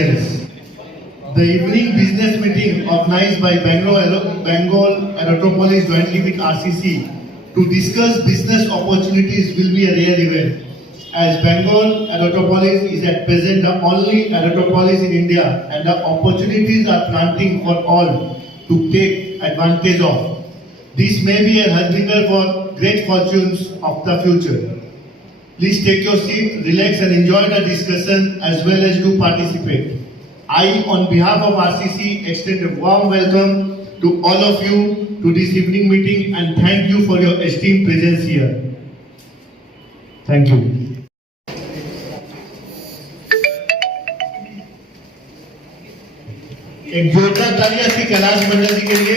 Passengers. The evening business meeting organized by Bengal Aerotropolis jointly with RCC to discuss business opportunities will be a rare event, as Bengal Aerotropolis is at present the only aerotropolis in India, and the opportunities are planting for all to take advantage of. This may be a harbinger for great fortunes of the future. Please take your seat, relax and enjoy the discussion as well as do participate. I, on behalf of RCC, extend a warm welcome to all of you to this evening meeting and thank you for your esteemed presence here. Thank you. एक जोरदार तालियां श्री कैलाश मंडल जी के लिए।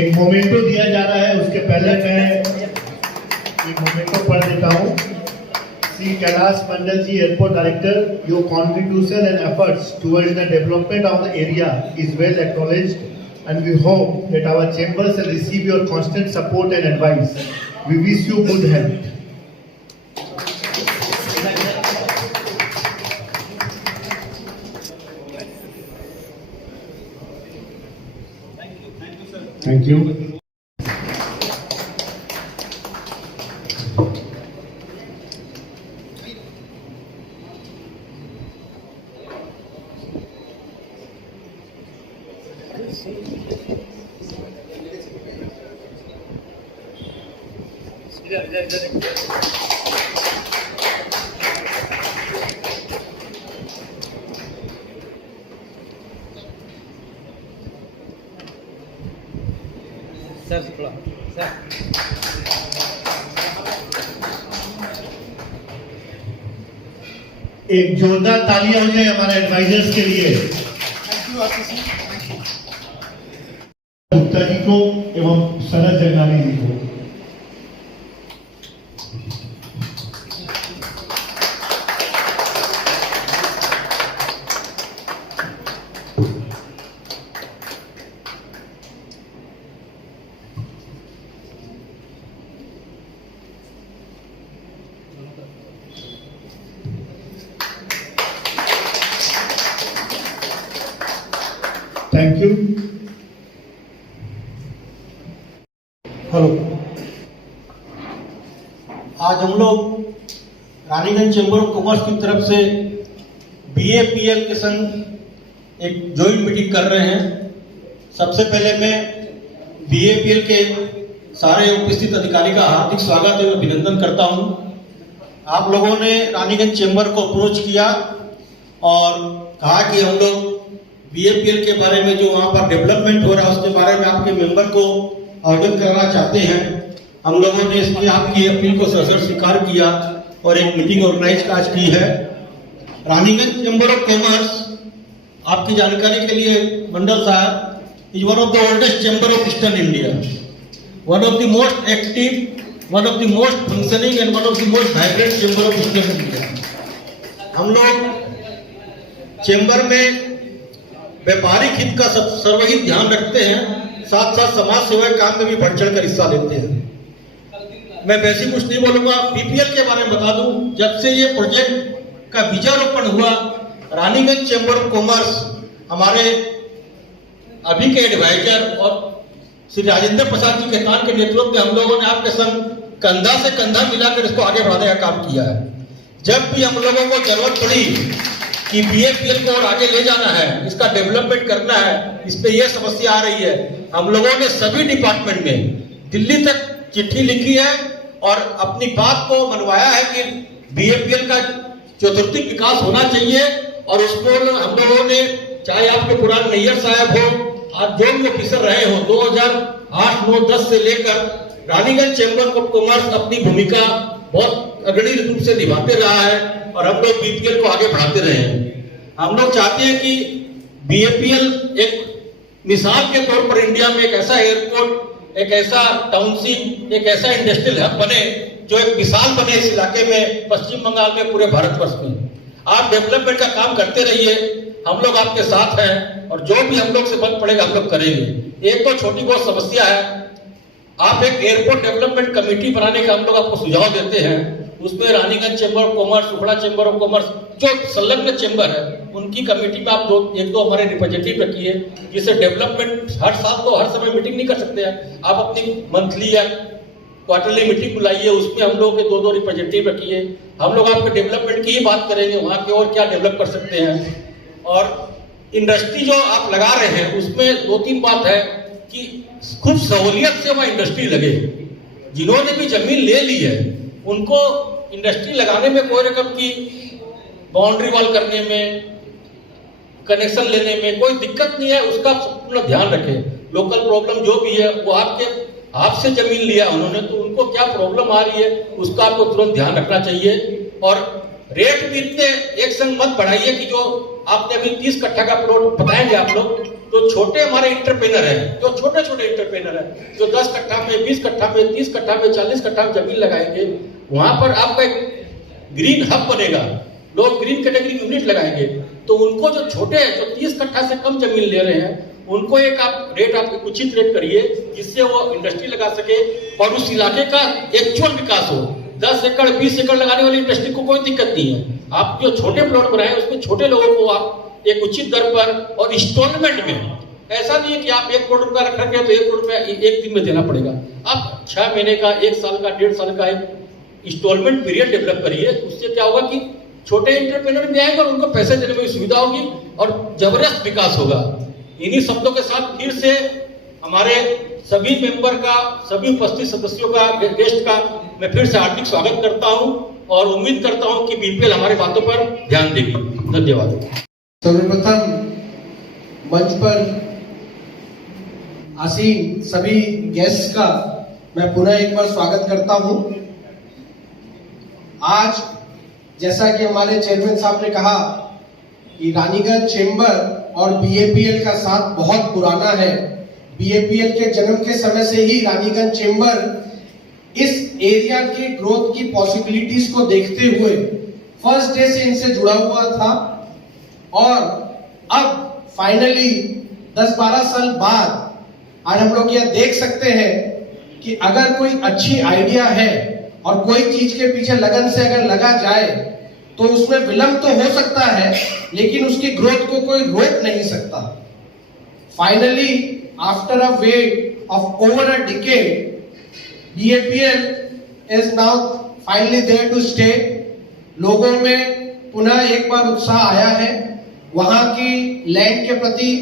एक memento दिया जा रहा है, उसके पहले मैं एक मोमेंटो पढ़ देता हूँ। Shri Kailash Mandal ji, airport director, your contribution and efforts towards the development of the area is well acknowledged, and we hope that our chamber shall receive your constant support and advice. We wish you good health. Thank you. एक जोरदार तालियां हो जाए हमारे advisers के लिए। गुप्ता जी को एवं शरद जगनानी जी को। Thank you. हेलो, आज हम लोग रानीगंज चैम्बर ऑफ कॉमर्स की तरफ से BAPL के संग एक जॉइंट मीटिंग कर रहे हैं। सबसे पहले मैं BAPL के सारे उपस्थित अधिकारी का हार्दिक स्वागत एवं अभिनंदन करता हूं। आप लोगों ने रानीगंज चैम्बर को अप्रोच किया और कहा कि हम लोग BAPL के बारे में जो वहाँ पर डेवलपमेंट हो रहा है उसके बारे में आपके मेंबर को अवगत कराना चाहते हैं। हम लोगों ने इसमें आपकी अपील को ससर स्वीकार किया और एक मीटिंग ऑर्गेनाइज आज की है। रानीगंज चैम्बर ऑफ कॉमर्स, आपकी जानकारी के लिए मंडल साहब, is one of the oldest chamber of eastern India, one of the most active, one of the most functioning and one of the most vibrant chamber of eastern India. हम लोग chamber में व्यापारिक हित का सर्वहित ध्यान रखते हैं, साथ साथ समाज सेवा काम में भी बढ़ चढ़ कर हिस्सा लेते हैं। मैं वैसे कुछ नहीं बोलूंगा, BPL के बारे में बता दूं। जब से ये प्रोजेक्ट का बीजारोपण हुआ, रानीगंज चैम्बर ऑफ कॉमर्स, हमारे अभी के एडवाइजर और श्री राजेंद्र प्रसाद जी खेतान के नेतृत्व में हम लोगों ने आपके संग कंधा से कंधा मिलाकर इसको आगे बढ़ाने का काम किया है। जब भी हम लोगों को जरूरत पड़ी कि BAPL को और आगे ले जाना है, इसका डेवलपमेंट करना है, इस पे ये समस्या आ रही है, हम लोगों ने सभी डिपार्टमेंट में दिल्ली तक चिट्ठी लिखी है और अपनी बात को मनवाया है कि BAPL का चतुर्थिक विकास होना चाहिए। और उसको हम लोगों ने, चाहे आपके पुराने नैयर साहब हो, आज जो भी ऑफिसर रहे हो, 2008, 9, 10 से लेकर रानीगंज चैम्बर ऑफ कॉमर्स अपनी भूमिका बहुत अग्रणी रूप से निभाते रहा है और हम लोग BPL को आगे बढ़ाते रहे हैं। हम लोग चाहते हैं कि BAPL एक मिसाल के तौर पर इंडिया में एक ऐसा एयरपोर्ट, एक ऐसा टाउनशिप, एक ऐसा इंडस्ट्रियल हब बने जो एक मिसाल बने इस इलाके में, पश्चिम बंगाल में, पूरे भारतवर्ष में। आप डेवलपमेंट का काम करते रहिए, हम लोग आपके साथ हैं और जो भी हम लोग से बन पड़ेगा हम लोग करेंगे। एक तो छोटी बहुत समस्या है, आप एक एयरपोर्ट डेवलपमेंट कमेटी बनाने का हम लोग आपको सुझाव देते हैं, उसमें Raniganj chamber of commerce, Ukhra chamber of commerce, जो संलग्न चेंबर है, उनकी कमेटी में आप एक दो हमारे रिप्रेजेंटेटिव रखिए, जिससे डेवलपमेंट हर साल तो हर समय मीटिंग नहीं कर सकते हैं, आप अपनी मंथली या क्वार्टरली मीटिंग बुलाइए, उसमें हम लोग के दो रिप्रेजेंटेटिव रखिए। हम लोग आपके डेवलपमेंट की ही बात करेंगे, वहाँ की और क्या डेवलप कर सकते हैं। और इंडस्ट्री जो आप लगा रहे हैं उसमें दो तीन बात है कि खूब सहूलियत से वहाँ इंडस्ट्री लगे। जिन्होंने भी जमीन ले ली है उनको इंडस्ट्री लगाने में कोई रकम की बाउंड्री वॉल करने में, कनेक्शन लेने में कोई दिक्कत नहीं है, उसका पूर्ण ध्यान रखें। लोकल प्रॉब्लम जो भी है वो आपसे जमीन लिया उन्होंने, तो उनको क्या प्रॉब्लम आ रही है उसका आपको तुरंत ध्यान रखना चाहिए। और रेट भी इतने एक संग मत बढ़ाइए कि जो आपने अभी 30 कट्ठा का प्लॉट बताएंगे आप लोग, तो छोटे हमारे इंटरप्रेनर हैं, जो छोटे छोटे इंटरप्रेनर हैं, जो 10 कट्ठा में, 20 कट्ठा में, 30 कट्ठा में, 40 कट्ठा में जमीन लगाएंगे, वहां पर आपका एक ग्रीन हब बनेगा, लोग ग्रीन कैटेगरी यूनिट लगाएंगे। तो उनको जो छोटे हैं, जो 30 कट्ठा से कम जमीन ले रहे हैं, उनको एक आप उचित रेट करिए, जिससे वो इंडस्ट्री लगा सके और उस इलाके का एक्चुअल विकास हो। 10 एकड़ 20 एकड़ लगाने वाली इंडस्ट्री को कोई दिक्कत नहीं है। आप जो छोटे प्लॉट बनाए उसमें छोटे लोगों को आप एक उचित दर पर और इंस्टॉलमेंट में, ऐसा नहीं है कि आप 1 करोड़ रुपया रख रखे हैं तो 1 करोड़ रुपया एक दिन में देना पड़ेगा। आप 6 महीने का, 1 साल का, 1.5 साल का एक इंस्टॉलमेंट पीरियड डेवलप करिए। उससे क्या होगा कि छोटे एंटरप्रेन्योर भी आएंगे और उनको पैसे देने में सुविधा होगी और जबरदस्त विकास होगा। इन्हीं शब्दों के साथ फिर से हमारे सभी मेंबर का, सभी उपस्थित सदस्यों का, गेस्ट का मैं फिर से हार्दिक स्वागत करता हूं और उम्मीद करता हूं कि बीपीएल हमारी बातों पर ध्यान देगी। धन्यवाद। सर्वप्रथम मंच पर आसीन सभी गेस्ट का मैं पुनः एक बार स्वागत करता हूं। आज जैसा कि हमारे चेयरमैन साहब ने कहा कि रानीगंज चेंबर और बीएपीएल का साथ बहुत पुराना है। बीएपीएल के जन्म के समय से ही रानीगंज चेंबर इस एरिया के ग्रोथ की पॉसिबिलिटीज को देखते हुए फर्स्ट डे से इनसे जुड़ा हुआ था और अब फाइनली 10-12 साल बाद आज हम लोग यह देख सकते हैं कि अगर कोई अच्छी आइडिया है और कोई चीज के पीछे लगन से अगर लगा जाए तो उसमें विलंब तो हो सकता है, लेकिन उसकी ग्रोथ को कोई रोक नहीं सकता। Finally after a weight of over a decade, BAPL is now finally there to stay। लोगों में पुनः एक बार उत्साह आया है वहां की लैंड के प्रति,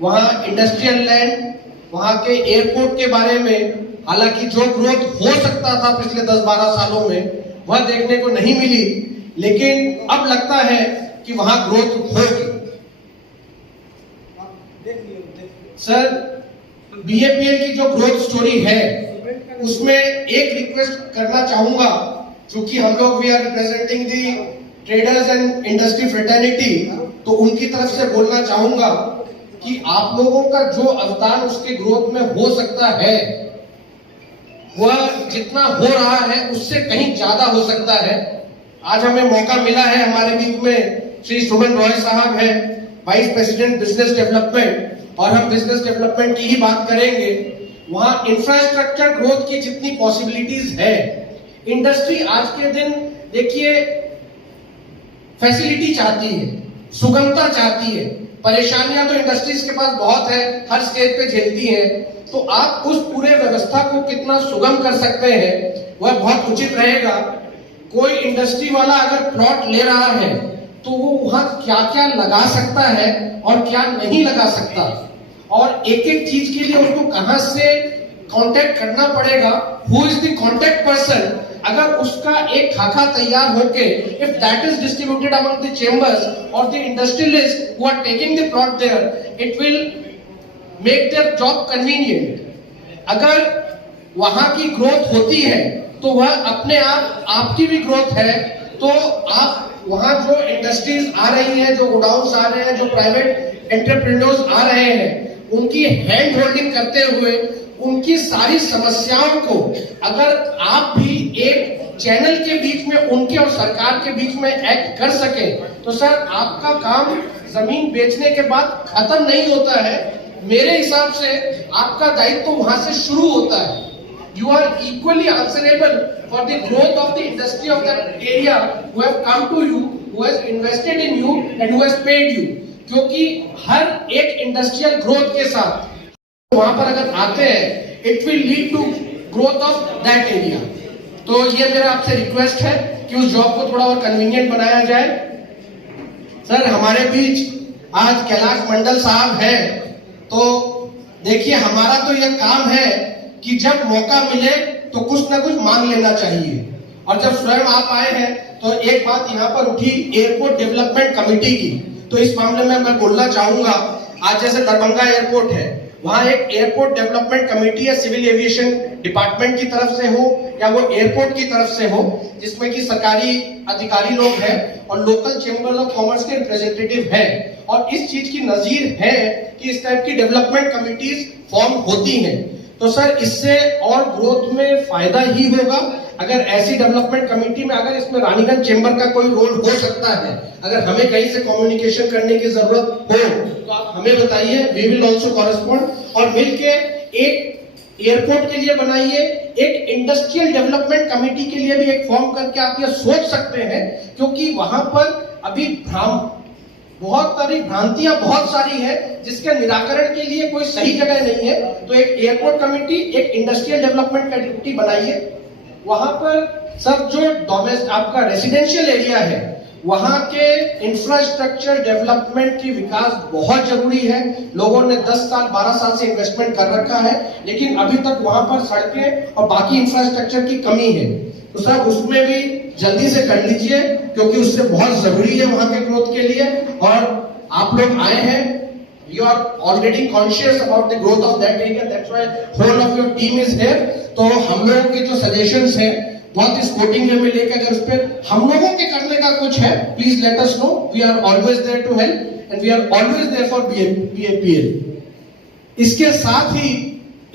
वहां इंडस्ट्रियल लैंड, वहां के एयरपोर्ट के बारे में। हालांकि जो ग्रोथ हो सकता था पिछले 10-12 सालों में वह देखने को नहीं मिली, लेकिन अब लगता है कि वहां ग्रोथ होगी। सर, BAPL की जो ग्रोथ स्टोरी है उसमें एक रिक्वेस्ट करना चाहूंगा, क्योंकि हम लोग we are representing the traders and industry fraternity, तो उनकी तरफ से बोलना चाहूंगा कि आप लोगों का जो अवदान उसके ग्रोथ में हो सकता है वह जितना हो रहा है उससे कहीं ज्यादा हो सकता है। आज हमें मौका मिला है, हमारे बीच में श्री सुमन रॉय साहब हैं, वाइस प्रेसिडेंट बिजनेस डेवलपमेंट, और हम बिजनेस डेवलपमेंट की ही बात करेंगे। वहां इंफ्रास्ट्रक्चर ग्रोथ की जितनी पॉसिबिलिटीज है, इंडस्ट्री आज के दिन देखिए फैसिलिटी चाहती है, सुगमता चाहती है। परेशानियां तो इंडस्ट्रीज के पास बहुत है, हर स्टेज पे झेलती है, तो आप उस पूरे व्यवस्था को कितना सुगम कर सकते हैं वह बहुत उचित रहेगा। कोई इंडस्ट्री वाला अगर प्लॉट ले रहा है तो वो वहां क्या क्या लगा सकता है और क्या नहीं लगा सकता, और एक एक चीज के लिए उसको कहां से कांटेक्ट करना पड़ेगा, who is the contact person. अगर उसका एक खाका तैयार होके, if that is distributed among the chambers और the industrialist who are taking the plot there, it will make their job convenient. अगर वहां की ग्रोथ होती है तो वह अपने आप आपकी भी ग्रोथ है। तो आप वहां जो इंडस्ट्रीज आ रही हैं, जो गोडाउन्स आ रहे हैं, जो प्राइवेट एंटरप्रेन्योर्स आ रहे हैं, उनकी हैंड होल्डिंग करते हुए उनकी सारी समस्याओं को अगर आप भी एक चैनल के बीच में उनके और सरकार के बीच में एक्ट कर सके तो सर आपका काम जमीन बेचने के बाद खत्म नहीं होता है। मेरे हिसाब से आपका दायित्व तो वहां से शुरू होता है। You are equally answerable for the growth of the industry of that area who have come to you, who has invested in you and who has paid you. क्योंकि हर एक इंडस्ट्रियल ग्रोथ के साथ वहां पर अगर आते हैं, it will lead to growth of that area. तो ये मेरा आपसे रिक्वेस्ट है कि उस जॉब को थोड़ा और कन्वीनियंट बनाया जाए. सर, हमारे बीच आज कैलाश मंडल साहब है, तो देखिए हमारा तो यह काम है कि जब मौका मिले तो कुछ ना कुछ मांग लेना चाहिए. और जब स्वयं आप आए हैं तो एक बात यहाँ पर उठी एयरपोर्ट डेवलपमेंट कमेटी की, तो इस मामले में मैं बोलना चाहूंगा. आज जैसे दरभंगा एयरपोर्ट है, वहां एक एयरपोर्ट डेवलपमेंट कमेटी है, सिविल एविएशन डिपार्टमेंट की तरफ से हो या वो एयरपोर्ट की तरफ से हो, जिसमें कि सरकारी अधिकारी लोग हैं और लोकल चेंबर ऑफ कॉमर्स के रिप्रेजेंटेटिव हैं. और इस चीज की नजीर है कि इस टाइप की डेवलपमेंट कमिटीज फॉर्म होती हैं. तो सर, इससे और ग्रोथ में फायदा ही होगा. अगर ऐसी डेवलपमेंट कमेटी में अगर इसमें रानीगंज चेंबर का कोई रोल हो सकता है, अगर हमें कहीं से कम्युनिकेशन करने की जरूरत हो तो आप हमें बताइए, वी विल आल्सो कॉरेस्पॉन्ड. और मिलके एक एयरपोर्ट के लिए बनाइए, एक इंडस्ट्रियल डेवलपमेंट कमेटी के लिए भी एक फॉर्म करके आप ये सोच सकते हैं. क्योंकि वहां पर अभी बहुत सारी भ्रांतियां बहुत सारी है, जिसके निराकरण के लिए कोई सही जगह नहीं है. तो एक एयरपोर्ट कमेटी, एक इंडस्ट्रियल डेवलपमेंट कमेटी बनाइए. वहां पर सब जो डोमेस्टिक आपका रेसिडेंशियल एरिया है, वहां के इंफ्रास्ट्रक्चर डेवलपमेंट की विकास बहुत जरूरी है. लोगों ने 10 साल 12 साल से इन्वेस्टमेंट कर रखा है, लेकिन अभी तक वहां पर सड़कें और बाकी इंफ्रास्ट्रक्चर की कमी है. तो सर, उसमें भी जल्दी से कर लीजिए, क्योंकि उससे बहुत जरूरी है वहां के ग्रोथ के लिए. और आप लोग आए हैं, you are already conscious about the growth of that area, that's why whole of your team is here. तो हम लोगों के जो सजेशंस हैं बहुत इस कोटिंग में लेकर, अगर उस पर हम लोगों के करने का कुछ है, please let us know. We are always there to help and we are always there for BAPL. इसके साथ ही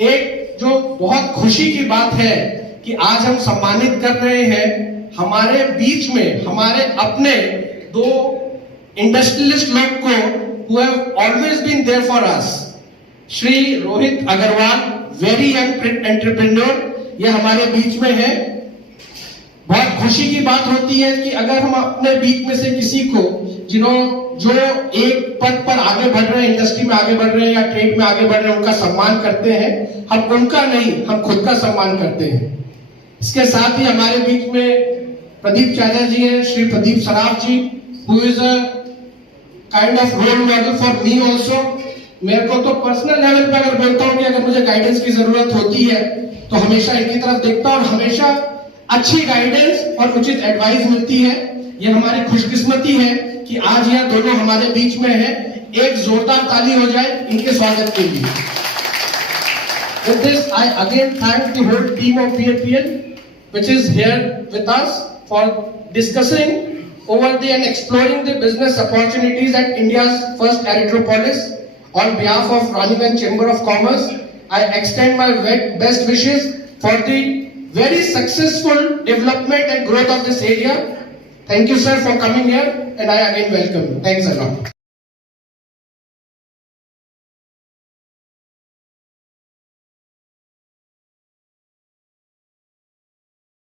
एक जो बहुत खुशी की बात है कि आज हम सम्मानित कर रहे हैं हमारे बीच में हमारे अपने 2 इंडस्ट्रियलिस्ट लोग को, who have always been there for us. Shri Rohit Agarwal, very young entrepreneur, ये हमारे बीच में है. बहुत खुशी की बात होती है कि अगर हम अपने बीच में से किसी को जो एक पद पर आगे बढ़ रहे हैं, इंडस्ट्री में आगे बढ़ रहे हैं या ट्रेड में आगे बढ़ रहे हैं, उनका सम्मान करते हैं. हम उनका नहीं, हम खुद का सम्मान करते हैं. इसके साथ ही हमारे बीच में प्रदीप चाचा जी हैं, श्री प्रदीप सराफ जी, who is a kind of role model for me also. मेरे को तो पर्सनल लेवल पे अगर बोलता हूँ कि अगर मुझे गाइडेंस की जरूरत होती है तो हमेशा इनकी तरफ देखता हूँ और हमेशा अच्छी गाइडेंस और उचित एडवाइस मिलती है. ये हमारी खुशकिस्मती है कि आज यह दोनों हमारे बीच में है. एक जोरदार ताली हो जाए इनके स्वागत के लिए. With this, I again thank the whole team of BAPL which is here with us for discussing over and exploring the business opportunities at India's first aerotropolis. On behalf of Raniganj Chamber of Commerce, I extend my best wishes for the very successful development and growth of this area. Thank you, sir, for coming here, and I again welcome you. Thanks a lot.